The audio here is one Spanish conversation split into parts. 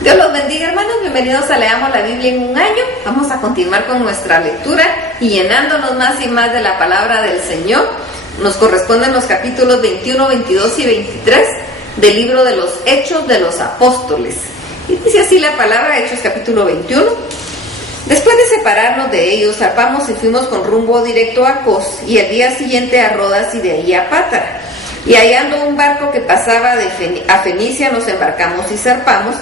Dios los bendiga, hermanos. Bienvenidos a Leamos la Biblia en un año. Vamos a continuar con nuestra lectura y llenándonos más y más de la palabra del Señor. Nos corresponden los capítulos 21, 22 y 23 del libro de los Hechos de los Apóstoles. Y dice así la palabra, Hechos capítulo 21. Después de separarnos de ellos, zarpamos y fuimos con rumbo directo a Cos y el día siguiente a Rodas y de ahí a Pátara. Y hallando un barco que pasaba a Fenicia, nos embarcamos y zarpamos.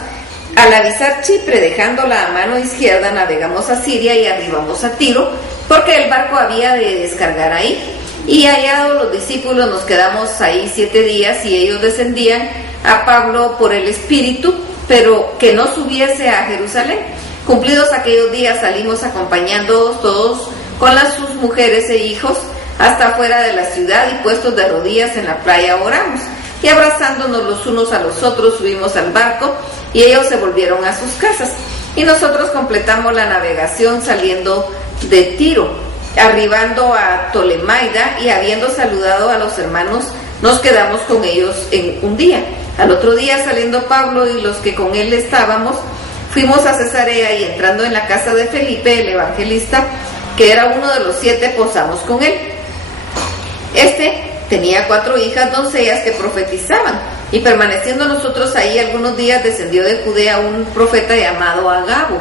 Al avisar Chipre, dejándola a mano izquierda, navegamos a Siria y arribamos a Tiro, porque el barco había de descargar ahí. Y hallados los discípulos, nos quedamos ahí 7 días, y ellos descendían a Pablo por el Espíritu, pero que no subiese a Jerusalén. Cumplidos aquellos días, salimos acompañándoos todos con sus mujeres e hijos hasta afuera de la ciudad, y puestos de rodillas en la playa oramos. Y abrazándonos los unos a los otros, subimos al barco, y ellos se volvieron a sus casas. Y nosotros completamos la navegación saliendo de Tiro, arribando a Tolemaida, y habiendo saludado a los hermanos, nos quedamos con ellos en un día. Al otro día, saliendo Pablo y los que con él estábamos, fuimos a Cesarea, y entrando en la casa de Felipe, el evangelista, que era uno de los 7, posamos con él. Este tenía 4 hijas doncellas que profetizaban, y permaneciendo nosotros ahí algunos días, descendió de Judea un profeta llamado Agabo,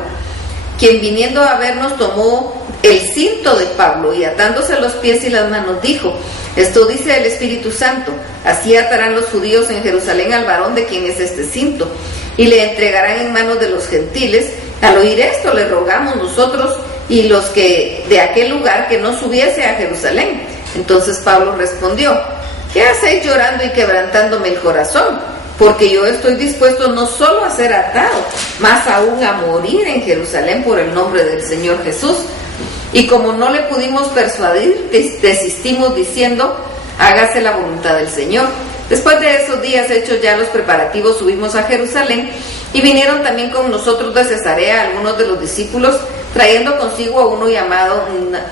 quien viniendo a vernos tomó el cinto de Pablo, y atándose los pies y las manos dijo: esto dice el Espíritu Santo, así atarán los judíos en Jerusalén al varón de quien es este cinto, y le entregarán en manos de los gentiles. Al oír esto, le rogamos nosotros y los que de aquel lugar que no subiese a Jerusalén. Entonces Pablo respondió: ¿qué hacéis llorando y quebrantándome el corazón? Porque yo estoy dispuesto no solo a ser atado, más aún a morir en Jerusalén por el nombre del Señor Jesús. Y como no le pudimos persuadir, desistimos diciendo: hágase la voluntad del Señor. Después de esos días hechos ya los preparativos, subimos a Jerusalén, y vinieron también con nosotros de Cesarea algunos de los discípulos, trayendo consigo a uno llamado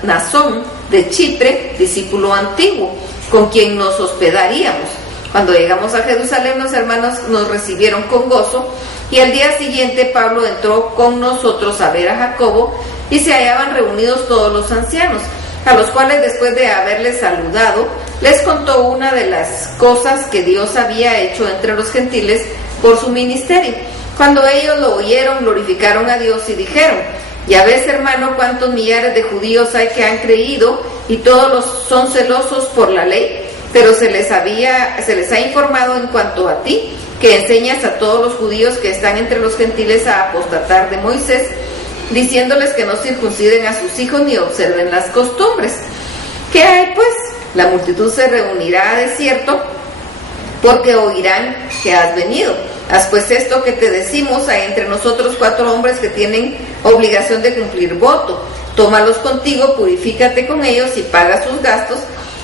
Nasón de Chipre, discípulo antiguo, con quien nos hospedaríamos. Cuando llegamos a Jerusalén, los hermanos nos recibieron con gozo, y al día siguiente Pablo entró con nosotros a ver a Jacobo, y se hallaban reunidos todos los ancianos, a los cuales, después de haberles saludado, les contó una de las cosas que Dios había hecho entre los gentiles por su ministerio. Cuando ellos lo oyeron, glorificaron a Dios y dijeron: ya ves, hermano, cuántos millares de judíos hay que han creído, y todos son celosos por la ley, pero se les ha informado en cuanto a ti, que enseñas a todos los judíos que están entre los gentiles a apostatar de Moisés, diciéndoles que no circunciden a sus hijos ni observen las costumbres. ¿Qué hay pues? La multitud se reunirá de cierto, porque oirán que has venido. Haz pues esto que te decimos: hay entre nosotros 4 hombres que tienen obligación de cumplir voto. Tómalos contigo, purifícate con ellos y paga sus gastos,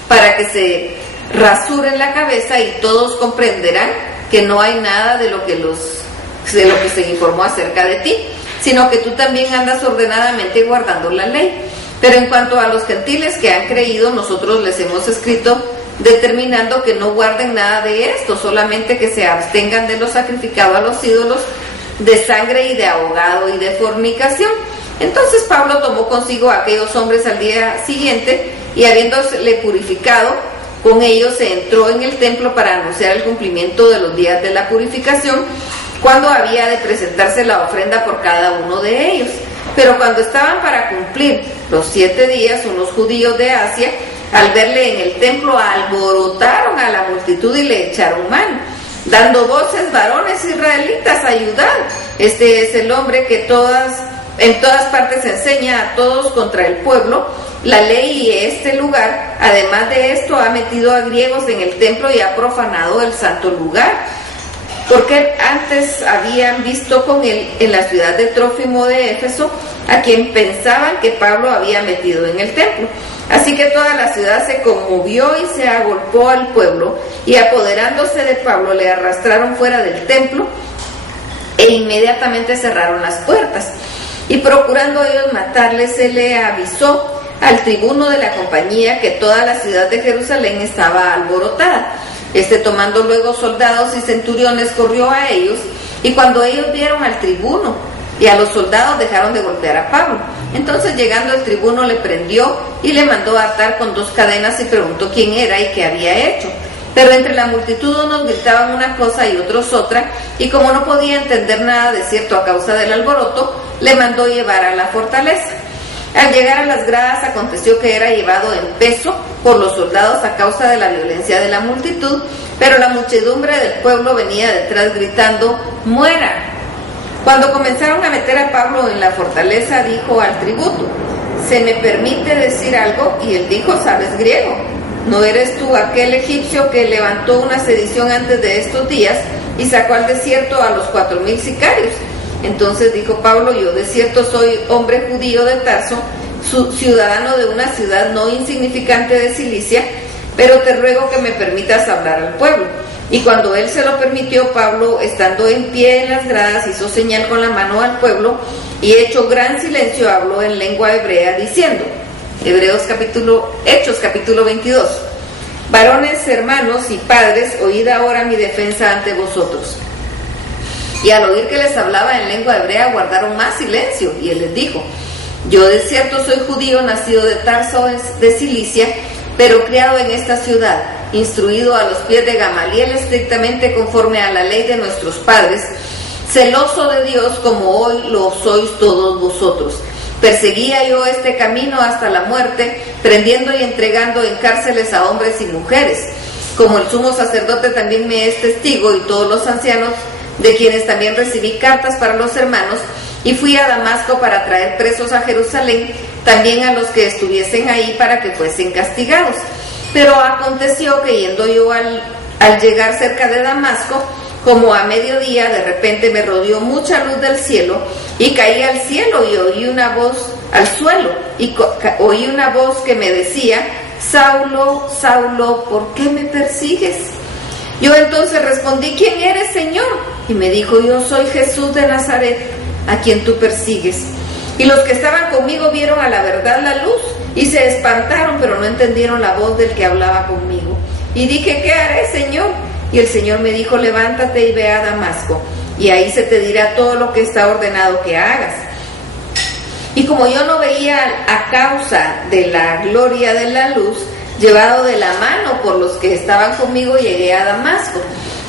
para que se rasuren la cabeza, y todos comprenderán que no hay nada de lo que se informó acerca de ti, sino que tú también andas ordenadamente guardando la ley. Pero en cuanto a los gentiles que han creído, nosotros les hemos escrito determinando que no guarden nada de esto, solamente que se abstengan de lo sacrificado a los ídolos, de sangre y de ahogado y de fornicación. Entonces Pablo tomó consigo a aquellos hombres al día siguiente, y habiéndole purificado con ellos, se entró en el templo para anunciar el cumplimiento de los días de la purificación, cuando había de presentarse la ofrenda por cada uno de ellos. Pero cuando estaban para cumplir los 7 días, unos judíos de Asia, al verle en el templo, alborotaron a la multitud y le echaron mano, dando voces: varones israelitas, ayudad. Este es el hombre que en todas partes enseña a todos contra el pueblo la ley y este lugar. Además de esto, ha metido a griegos en el templo y ha profanado el santo lugar. Porque antes habían visto con él en la ciudad de Trófimo de Éfeso, a quien pensaban que Pablo había metido en el templo. Así que toda la ciudad se conmovió y se agolpó al pueblo, y apoderándose de Pablo le arrastraron fuera del templo, e inmediatamente cerraron las puertas. Y procurando ellos matarle, se le avisó al tribuno de la compañía que toda la ciudad de Jerusalén estaba alborotada. Tomando luego soldados y centuriones, corrió a ellos, Y cuando ellos vieron al tribuno y a los soldados, dejaron de golpear a Pablo. Entonces, llegando el tribuno, le prendió y le mandó a atar con 2 cadenas y preguntó quién era y qué había hecho. Pero entre la multitud unos gritaban una cosa y otros otra, y como no podía entender nada de cierto a causa del alboroto, le mandó llevar a la fortaleza. Al llegar a las gradas, aconteció que era llevado en peso por los soldados a causa de la violencia de la multitud, pero la muchedumbre del pueblo venía detrás gritando: ¡muera! Cuando comenzaron a meter a Pablo en la fortaleza, dijo al tributo: ¿se me permite decir algo? Y él dijo: ¿sabes griego? ¿No eres tú aquel egipcio que levantó una sedición antes de estos días y sacó al desierto a los 4,000 sicarios? Entonces dijo Pablo: yo de cierto soy hombre judío de Tarso, ciudadano de una ciudad no insignificante de Cilicia, pero te ruego que me permitas hablar al pueblo. Y cuando él se lo permitió, Pablo, estando en pie en las gradas, hizo señal con la mano al pueblo y, hecho gran silencio, habló en lengua hebrea diciendo, Hechos capítulo 22: varones, hermanos y padres, oíd ahora mi defensa ante vosotros. Y al oír que les hablaba en lengua hebrea, guardaron más silencio. Y él les dijo: yo de cierto soy judío, nacido de Tarso de Cilicia, pero criado en esta ciudad, instruido a los pies de Gamaliel estrictamente conforme a la ley de nuestros padres, celoso de Dios como hoy lo sois todos vosotros. Perseguía yo este camino hasta la muerte, prendiendo y entregando en cárceles a hombres y mujeres. Como el sumo sacerdote también me es testigo, y todos los ancianos, de quienes también recibí cartas para los hermanos, y fui a Damasco para traer presos a Jerusalén, también a los que estuviesen ahí para que fuesen castigados. Pero aconteció que yendo yo al llegar cerca de Damasco, como a mediodía, de repente me rodeó mucha luz del cielo, y caí al cielo y oí una voz al suelo, y oí una voz que me decía: Saulo, Saulo, ¿por qué me persigues? Yo entonces respondí: ¿quién eres, Señor? Y me dijo: yo soy Jesús de Nazaret, a quien tú persigues. Y los que estaban conmigo vieron a la verdad la luz, y se espantaron, pero no entendieron la voz del que hablaba conmigo. Y dije: ¿qué haré, Señor? Y el Señor me dijo: levántate y ve a Damasco, y ahí se te dirá todo lo que está ordenado que hagas. Y como yo no veía a causa de la gloria de la luz, llevado de la mano por los que estaban conmigo, llegué a Damasco.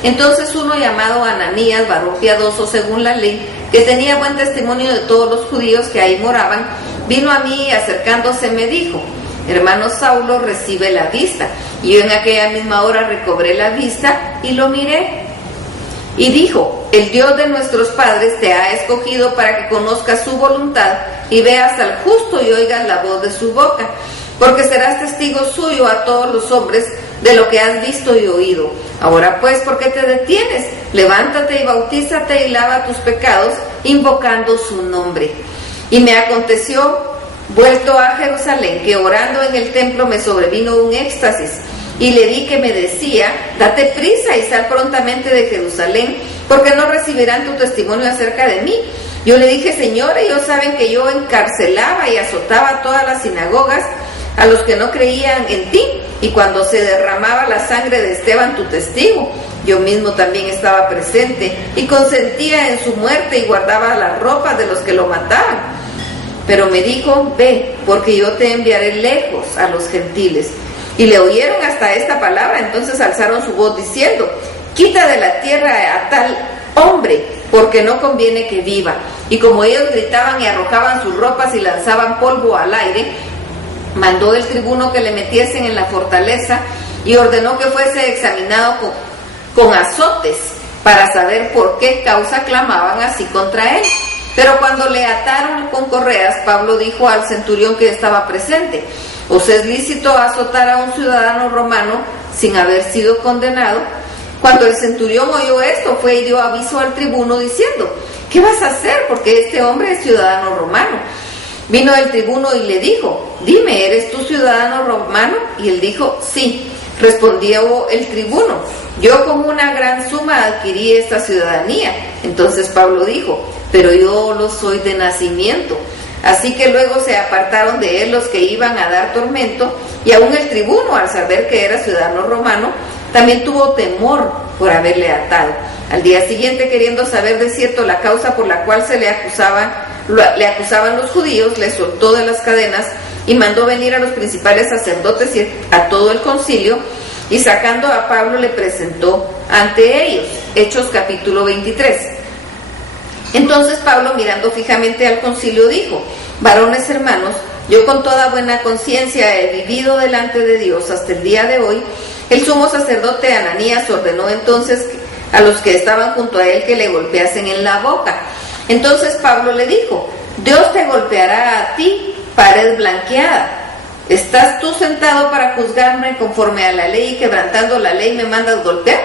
Entonces uno llamado Ananías, varón piadoso según la ley, que tenía buen testimonio de todos los judíos que ahí moraban, vino a mí y acercándose me dijo: hermano Saulo, recibe la vista. Y yo en aquella misma hora recobré la vista y lo miré. Y dijo: el Dios de nuestros padres te ha escogido para que conozcas su voluntad y veas al justo y oigas la voz de su boca, porque serás testigo suyo a todos los hombres de lo que has visto y oído. Ahora pues, ¿por qué te detienes? Levántate y bautízate y lava tus pecados, invocando su nombre. Y me aconteció, vuelto a Jerusalén, que orando en el templo me sobrevino un éxtasis, y le vi que me decía: date prisa y sal prontamente de Jerusalén, porque no recibirán tu testimonio acerca de mí. Yo le dije: Señor, ellos saben que yo encarcelaba y azotaba todas las sinagogas a los que no creían en ti, y cuando se derramaba la sangre de Esteban, tu testigo, yo mismo también estaba presente, y consentía en su muerte y guardaba las ropas de los que lo mataban. Pero me dijo: ve, porque yo te enviaré lejos a los gentiles. Y le oyeron hasta esta palabra, entonces alzaron su voz diciendo: quita de la tierra a tal hombre, porque no conviene que viva. Y como ellos gritaban y arrojaban sus ropas y lanzaban polvo al aire, mandó el tribuno que le metiesen en la fortaleza y ordenó que fuese examinado con azotes para saber por qué causa clamaban así contra él. Pero cuando le ataron con correas, Pablo dijo al centurión que estaba presente: ¿os es lícito azotar a un ciudadano romano sin haber sido condenado? Cuando el centurión oyó esto, fue y dio aviso al tribuno diciendo: ¿qué vas a hacer? Porque este hombre es ciudadano romano. Vino el tribuno y le dijo: dime, ¿eres tú ciudadano romano? Y él dijo: sí. Respondió el tribuno: yo con una gran suma adquirí esta ciudadanía. Entonces Pablo dijo: pero yo lo soy de nacimiento. Así que luego se apartaron de él los que iban a dar tormento, y aún el tribuno, al saber que era ciudadano romano, también tuvo temor por haberle atado. Al día siguiente, queriendo saber de cierto la causa por la cual se le acusaban los judíos, le soltó de las cadenas y mandó venir a los principales sacerdotes y a todo el concilio, y sacando a Pablo le presentó ante ellos. Hechos capítulo 23. Entonces Pablo, mirando fijamente al concilio, dijo: varones hermanos, yo con toda buena conciencia he vivido delante de Dios hasta el día de hoy. El sumo sacerdote Ananías ordenó entonces a los que estaban junto a él que le golpeasen en la boca. Entonces Pablo le dijo: Dios te golpeará a ti, pared blanqueada. ¿Estás tú sentado para juzgarme conforme a la ley y quebrantando la ley me mandas golpear?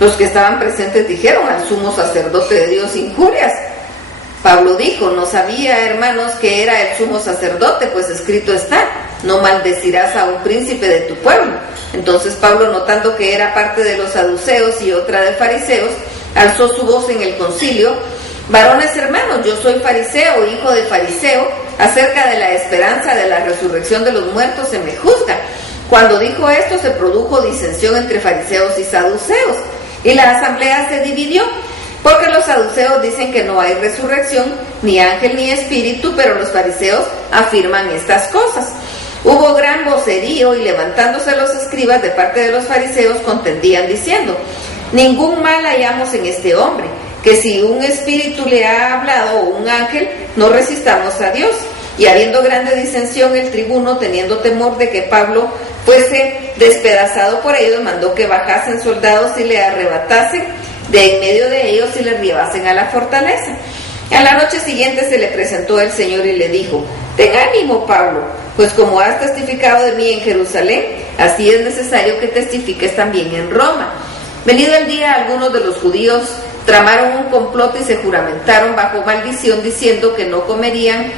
Los que estaban presentes dijeron: al sumo sacerdote de Dios injurias. Pablo dijo: no sabía, hermanos, que era el sumo sacerdote, pues escrito está: no maldecirás a un príncipe de tu pueblo. Entonces Pablo, notando que era parte de los saduceos y otra de fariseos, alzó su voz en el concilio: varones hermanos, yo soy fariseo, hijo de fariseo, acerca de la esperanza de la resurrección de los muertos se me juzga. Cuando dijo esto, se produjo disensión entre fariseos y saduceos, y la asamblea se dividió, porque los saduceos dicen que no hay resurrección, ni ángel ni espíritu, pero los fariseos afirman estas cosas. Hubo gran vocerío, y levantándose los escribas de parte de los fariseos contendían diciendo: ningún mal hallamos en este hombre, que si un espíritu le ha hablado o un ángel, no resistamos a Dios. Y habiendo grande disensión, el tribuno, teniendo temor de que Pablo fuese despedazado por ellos, mandó que bajasen soldados y le arrebatasen de en medio de ellos y le llevasen a la fortaleza. A la noche siguiente se le presentó el Señor y le dijo: ten ánimo, Pablo, pues como has testificado de mí en Jerusalén, así es necesario que testifiques también en Roma. Venido el día, algunos de los judíos tramaron un complot y se juramentaron bajo maldición, diciendo que no comerían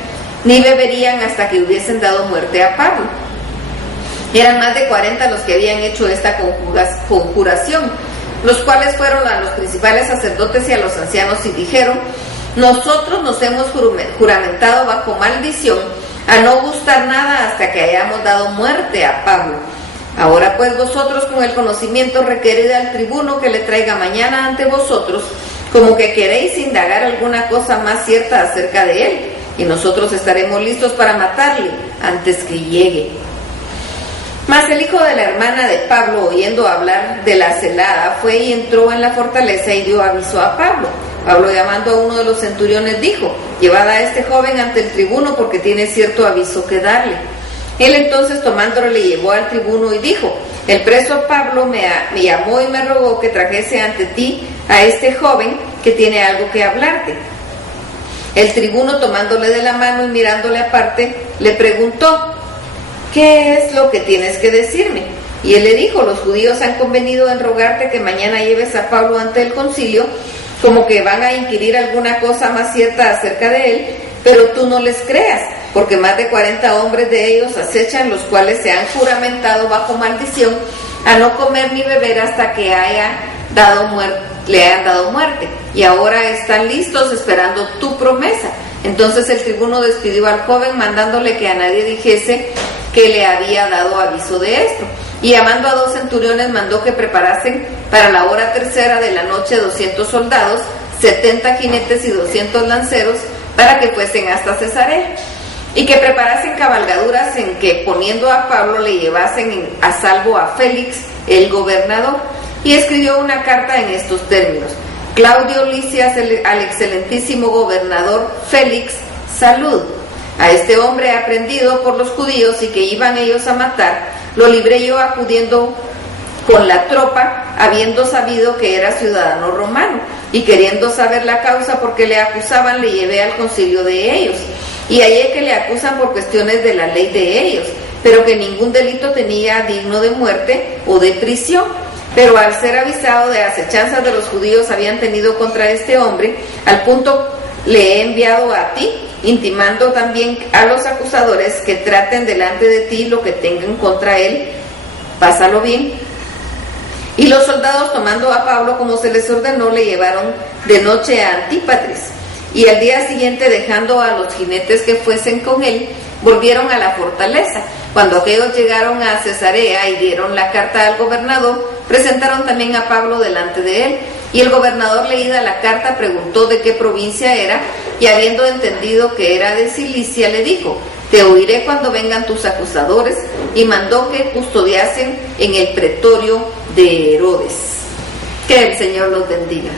ni beberían hasta que hubiesen dado muerte a Pablo. Eran más de 40 los que habían hecho esta conjuración, los cuales fueron a los principales sacerdotes y a los ancianos y dijeron: nosotros nos hemos juramentado bajo maldición a no gustar nada hasta que hayamos dado muerte a Pablo. Ahora pues vosotros, con el conocimiento, requerid al tribuno que le traiga mañana ante vosotros, como que queréis indagar alguna cosa más cierta acerca de él, y nosotros estaremos listos para matarle antes que llegue. Mas el hijo de la hermana de Pablo, oyendo hablar de la celada, fue y entró en la fortaleza y dio aviso a Pablo. Pablo, llamando a uno de los centuriones, dijo: llevad a este joven ante el tribuno, porque tiene cierto aviso que darle. Él entonces, tomándolo, le llevó al tribuno y dijo: el preso Pablo me llamó y me rogó que trajese ante ti a este joven que tiene algo que hablarte. El tribuno, tomándole de la mano y mirándole aparte, le preguntó: ¿qué es lo que tienes que decirme? Y él le dijo: los judíos han convenido en rogarte que mañana lleves a Pablo ante el concilio, como que van a inquirir alguna cosa más cierta acerca de él, pero tú no les creas, porque más de 40 hombres de ellos acechan, los cuales se han juramentado bajo maldición a no comer ni beber hasta que le hayan dado muerte, y ahora están listos esperando tu promesa. Entonces el tribuno despidió al joven, mandándole que a nadie dijese que le había dado aviso de esto, y llamando a 2 centuriones mandó que preparasen para la hora tercera de la noche 200 soldados, 70 jinetes y 200 lanceros, para que fuesen hasta Cesarea, y que preparasen cabalgaduras en que, poniendo a Pablo, le llevasen a salvo a Félix, el gobernador. Y escribió una carta en estos términos: Claudio Lisias, al excelentísimo gobernador Félix, salud. A este hombre aprendido por los judíos y que iban ellos a matar, lo libré yo acudiendo con la tropa, habiendo sabido que era ciudadano romano, y queriendo saber la causa por que le acusaban, le llevé al concilio de ellos, y hallé que le acusan por cuestiones de la ley de ellos, pero que ningún delito tenía digno de muerte o de prisión. Pero al ser avisado de acechanzas de los judíos habían tenido contra este hombre, al punto le he enviado a ti, intimando también a los acusadores que traten delante de ti lo que tengan contra él. Pásalo bien. Y los soldados, tomando a Pablo como se les ordenó, le llevaron de noche a Antípatris, y al día siguiente, dejando a los jinetes que fuesen con él, volvieron a la fortaleza. Cuando aquellos llegaron a Cesarea y dieron la carta al gobernador, presentaron también a Pablo delante de él. Y el gobernador, leída la carta, preguntó de qué provincia era, y habiendo entendido que era de Cilicia, le dijo: te oiré cuando vengan tus acusadores, y mandó que custodiasen en el pretorio de Herodes. Que el Señor los bendiga.